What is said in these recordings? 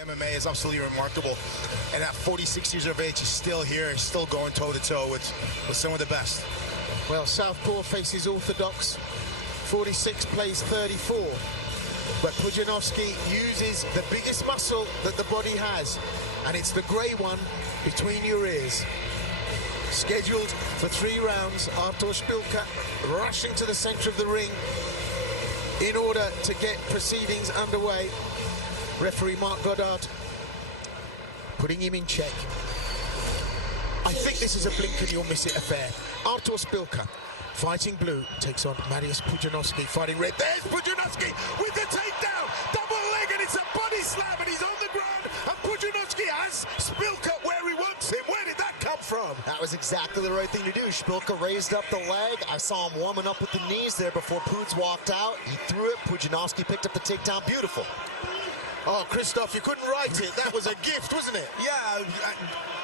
MMA is absolutely remarkable, and at 46 years of age, he's still here, still going toe-to-toe with some of the best. Well, Southpaw faces orthodox, 46 plays 34, but Pudzianowski uses the biggest muscle that the body has, and it's the grey one between your ears. Scheduled for 3 rounds, Artur Szpilka rushing to the centre of the ring in order to get proceedings underway. Referee Mark Goddard putting him in check. I think this is a blink and you'll miss it affair. Artur Szpilka, fighting blue, takes on Mariusz Pudzianowski, fighting red. There's Pudzianowski with the takedown, double leg, and it's a body slam, and he's on the ground, and Pudzianowski has Szpilka where he wants him. Where did that come from? That was exactly the right thing to do. Szpilka raised up the leg. I saw him warming up with the knees there before Puds walked out. He threw it. Pudzianowski picked up the takedown. Beautiful. Oh, Christoph, you couldn't write it. That was a gift, wasn't it? Yeah, I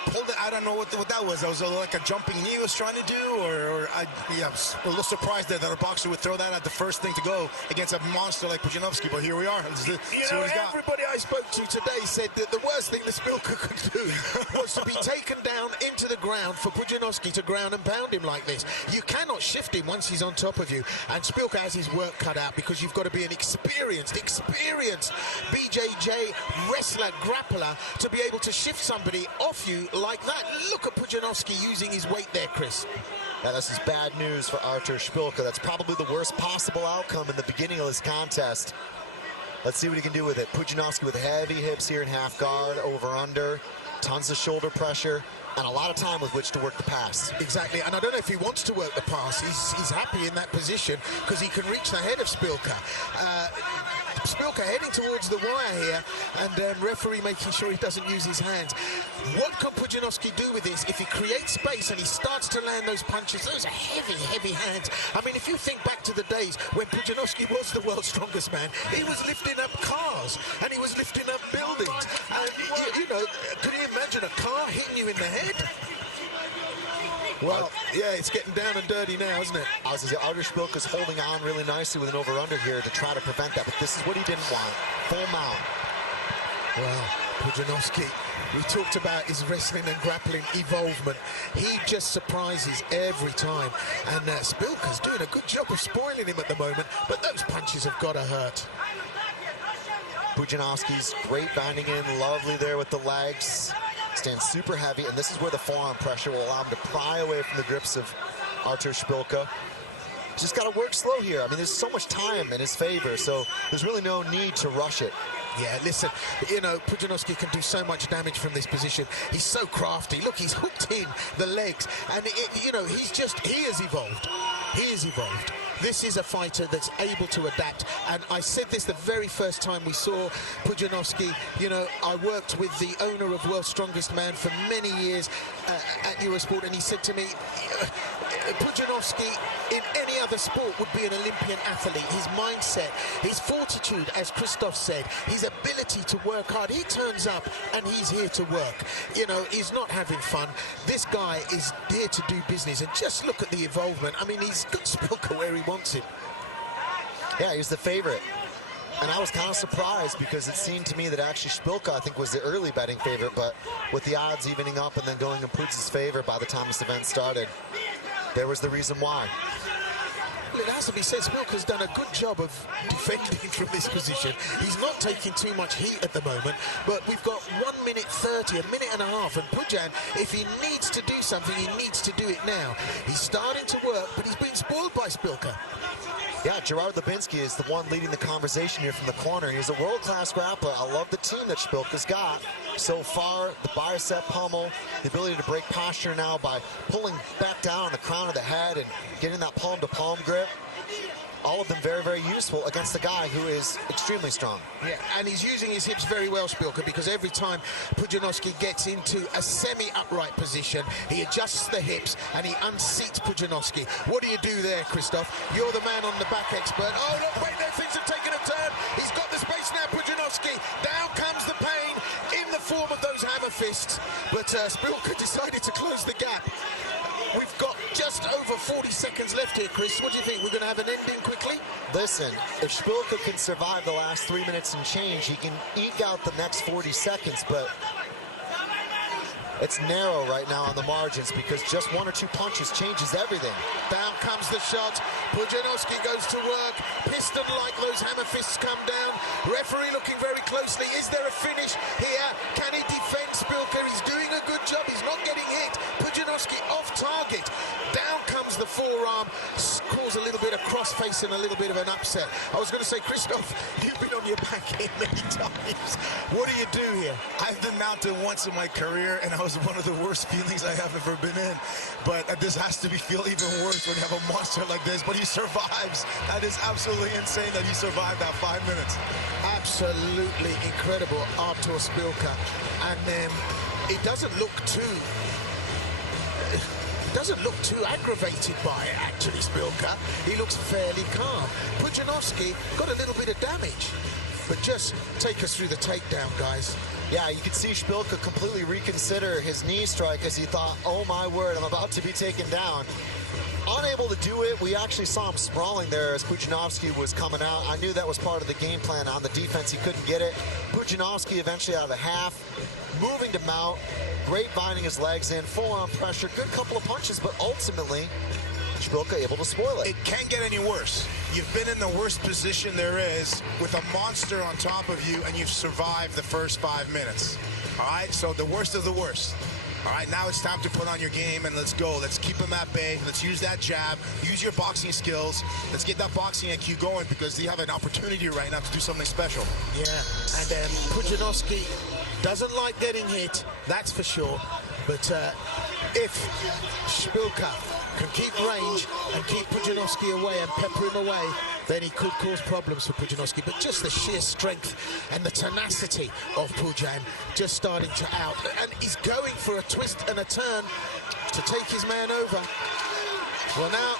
pulled it. I don't know what that was. That was like a jumping knee he was trying to do, or I was a little surprised that a boxer would throw that at the first thing to go against a monster like Pudzianowski. But here we are. Let's see what he's got. Everybody I spoke to today said that the worst thing that Szpilka could do was to be taken down into the ground for Pudzianowski to ground and pound him like this. You cannot shift him once he's on top of you, and Szpilka has his work cut out because you've got to be an experienced BJJ wrestler, grappler to be able to shift somebody off you like that. Look at Pudzianowski using his weight there, Chris. Now, this is bad news for Artur Szpilka. That's probably the worst possible outcome in the beginning of this contest. Let's see what he can do with it. Pudzianowski with heavy hips here in half guard, over under, tons of shoulder pressure, and a lot of time with which to work the pass. Exactly, and I don't know if he wants to work the pass. He's happy in that position because he can reach the head of Szpilka. Szpilka heading towards the wire here, and referee making sure he doesn't use his hands. What could Pudzianowski do with this if he creates space and he starts to land those punches? Those are heavy hands. I mean, if you think back to the days when Pudzianowski was the world's strongest man, he was lifting up cars and he was lifting up buildings. And, you know, could you imagine a car hitting you in the head? Well, yeah, it's getting down and dirty now, isn't it? I was going to say, Artur Szpilka's holding on really nicely with an over-under here to try to prevent that, but this is what he didn't want. Full mount. Well, Pudzianowski, we talked about his wrestling and grappling evolvement. He just surprises every time, and Szpilka's doing a good job of spoiling him at the moment, but those punches have got to hurt. Pudzianowski's great binding in, lovely there with the legs. Stands super heavy, and this is where the forearm pressure will allow him to pry away from the grips of Artur Szpilka. Just got to work slow here. I mean, there's so much time in his favor, so there's really no need to rush it. Yeah, listen, you know, Pudzianowski can do so much damage from this position. He's so crafty. Look, he's hooked in the legs, and, you know, he has evolved. He has evolved. This is a fighter that's able to adapt, and I said this the very first time we saw Pudzianowski. You know, I worked with the owner of World's Strongest Man for many years at Eurosport, and he said to me, Pudzianowski in any other sport would be an Olympian athlete. His mindset, his fortitude, as Christoph said, his ability to work hard. He turns up and he's here to work. You know, he's not having fun. This guy is here to do business, and just look at the evolvement. I mean, he's got Szpilka where he wants him. Yeah, he's the favorite. And I was kind of surprised because it seemed to me that actually Szpilka, I think, was the early betting favorite, but with the odds evening up and then going in Puds' favor by the time this event started, there was the reason why. Well, it has to be said, Szpilka's done a good job of defending from this position. He's not taking too much heat at the moment, but we've got 1 minute 30, a minute and a half, and Pudzian, if he needs to do something, he needs to do it now. He's starting to work, but he's being spoiled by Szpilka. Yeah, Gerard Lubinski is the one leading the conversation here from the corner. He's a world-class grappler. I love the team that Szpilka's got so far. The bicep pummel, the ability to break posture now by pulling back down on the crown of the head and getting that palm-to-palm grip. All of them very, very useful against a guy who is extremely strong. Yeah, and he's using his hips very well, Szpilka, because every time Pudzianowski gets into a semi-upright position, he adjusts the hips and he unseats Pudzianowski. What do you do there, Christoph? You're the man on the back expert. Oh, look, wait there, things have taken a turn. He's got the space now, Pudzianowski. Down comes the pain in the form of those hammer fists. But Szpilka decided to close the gap. We've got just just over 40 seconds left here, Chris. What do you think? We're going to have an ending quickly? Listen, if Szpilka can survive the last 3 minutes and change, he can eke out the next 40 seconds, but it's narrow right now on the margins because just 1 or 2 punches changes everything. Down comes the shot. Pudzian goes to work. Piston like those hammer fists come down. Referee looking very closely. Is there a finish here? Can he defend Szpilka? He's doing a good job. He's not getting hit. Pudzian off target. Down comes the forearm. Cause a little bit of cross-face and a little bit of an upset. I was going to say, Christoph, you've been on your back here many times. What do you do here? I've been mounted once in my career, and I was one of the worst feelings I have ever been in. But this has to feel even worse when you have a monster like this. But he survives. That is absolutely insane that he survived that 5 minutes. Absolutely incredible, Artur Szpilka. And it doesn't look too aggravated by it, actually, Szpilka. He looks fairly calm. Pudzian got a little bit of damage. But just take us through the takedown, guys. Yeah, you could see Szpilka completely reconsider his knee strike as he thought, oh my word, I'm about to be taken down. Unable to do it. We actually saw him sprawling there as Pudzian was coming out. I knew that was part of the game plan on the defense. He couldn't get it. Pudzian eventually out of the half, moving to mount, grapevine his legs in, full-on pressure, good couple of punches, but ultimately, Szpilka able to spoil it. It can't get any worse. You've been in the worst position there is with a monster on top of you, and you've survived the first 5 minutes. All right, so the worst of the worst. All right, now it's time to put on your game and let's go. Let's keep him at bay. Let's use that jab. Use your boxing skills. Let's get that boxing IQ going because you have an opportunity right now to do something special. Yeah, and Pudzian doesn't like getting hit, that's for sure. But if Szpilka can keep range and keep Pudzian away and pepper him away, then he could cause problems for Pudzian. But just the sheer strength and the tenacity of Pudzian just starting to out. And he's going for a twist and a turn to take his man over. Well, now,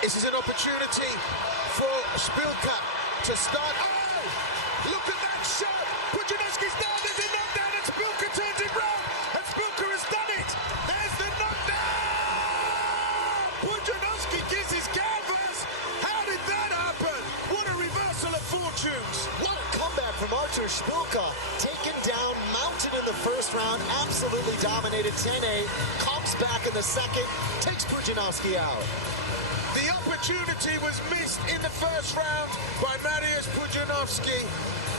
this is an opportunity for Szpilka to start. Oh, look at that shot! Pudzian down, there's a knockdown, and Szpilka turns it round, and Szpilka has done it! There's the knockdown! Pudzian gives his canvas! How did that happen? What a reversal of fortunes! What a comeback from Artur Szpilka. Taken down, mounted in the first round, absolutely dominated 10-8, comes back in the second, takes Pudzian out. The opportunity was missed in the first round by Mariusz Pudzian.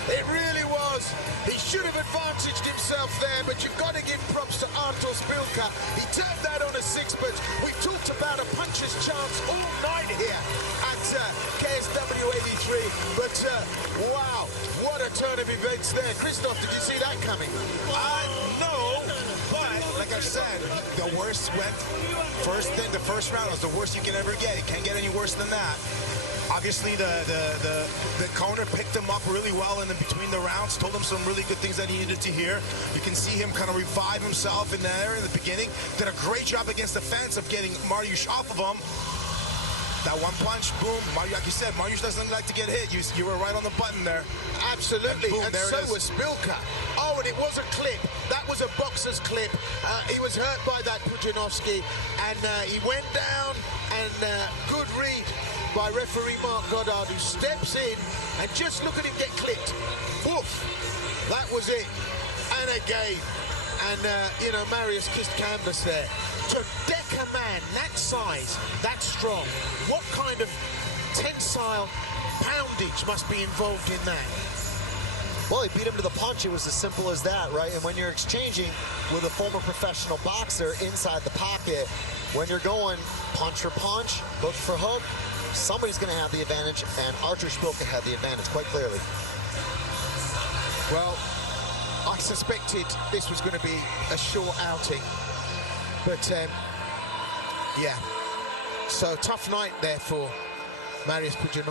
It really was. He should have advantaged himself there, but you've got to give props to Artur Szpilka. He turned that on a six, but we've talked about a puncher's chance all night here at KSW 83. But wow, what a turn of events there. Christoph, did you see that coming? No, but like I said, the worst went first thing. The first round was the worst you can ever get. It can't get any worse than that. Obviously, the corner picked him up really well in between the rounds, told him some really good things that he needed to hear. You can see him kind of revive himself in there in the beginning. Did a great job against the fence of getting Mariusz off of him. That one punch, boom. Like you said, Mariusz doesn't like to get hit. You were right on the button there. Absolutely, and so was Szpilka. Oh, and it was a clip. That was a boxer's clip. He was hurt by that Pudzian, and he went down, and good read by referee Mark Goddard, who steps in, and just look at him get clipped. Woof! That was it. And again. And, Mariusz kissed canvas there. To deck a man that size, that strong, what kind of tensile poundage must be involved in that? Well, he beat him to the punch. It was as simple as that, right? And when you're exchanging with a former professional boxer inside the pocket, when you're going punch for punch, hook for hook, somebody's going to have the advantage, and Artur Szpilka had the advantage quite clearly. Well, I suspected this was going to be a short outing, but yeah, so tough night there for Mariusz Pudzian,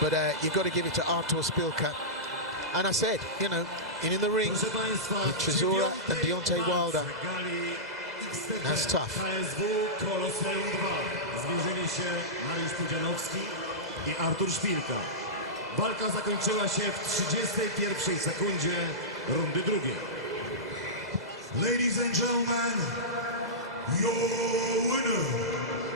but you've got to give it to Artur Szpilka. And I said, in the ring with Chisora and Deontay Wilder, that's tough. Zmierzyli się Mariusz Pudzianowski i Artur Szpilka. Walka zakończyła się w 31 sekundzie rundy drugiej. Ladies and gentlemen, Your winner,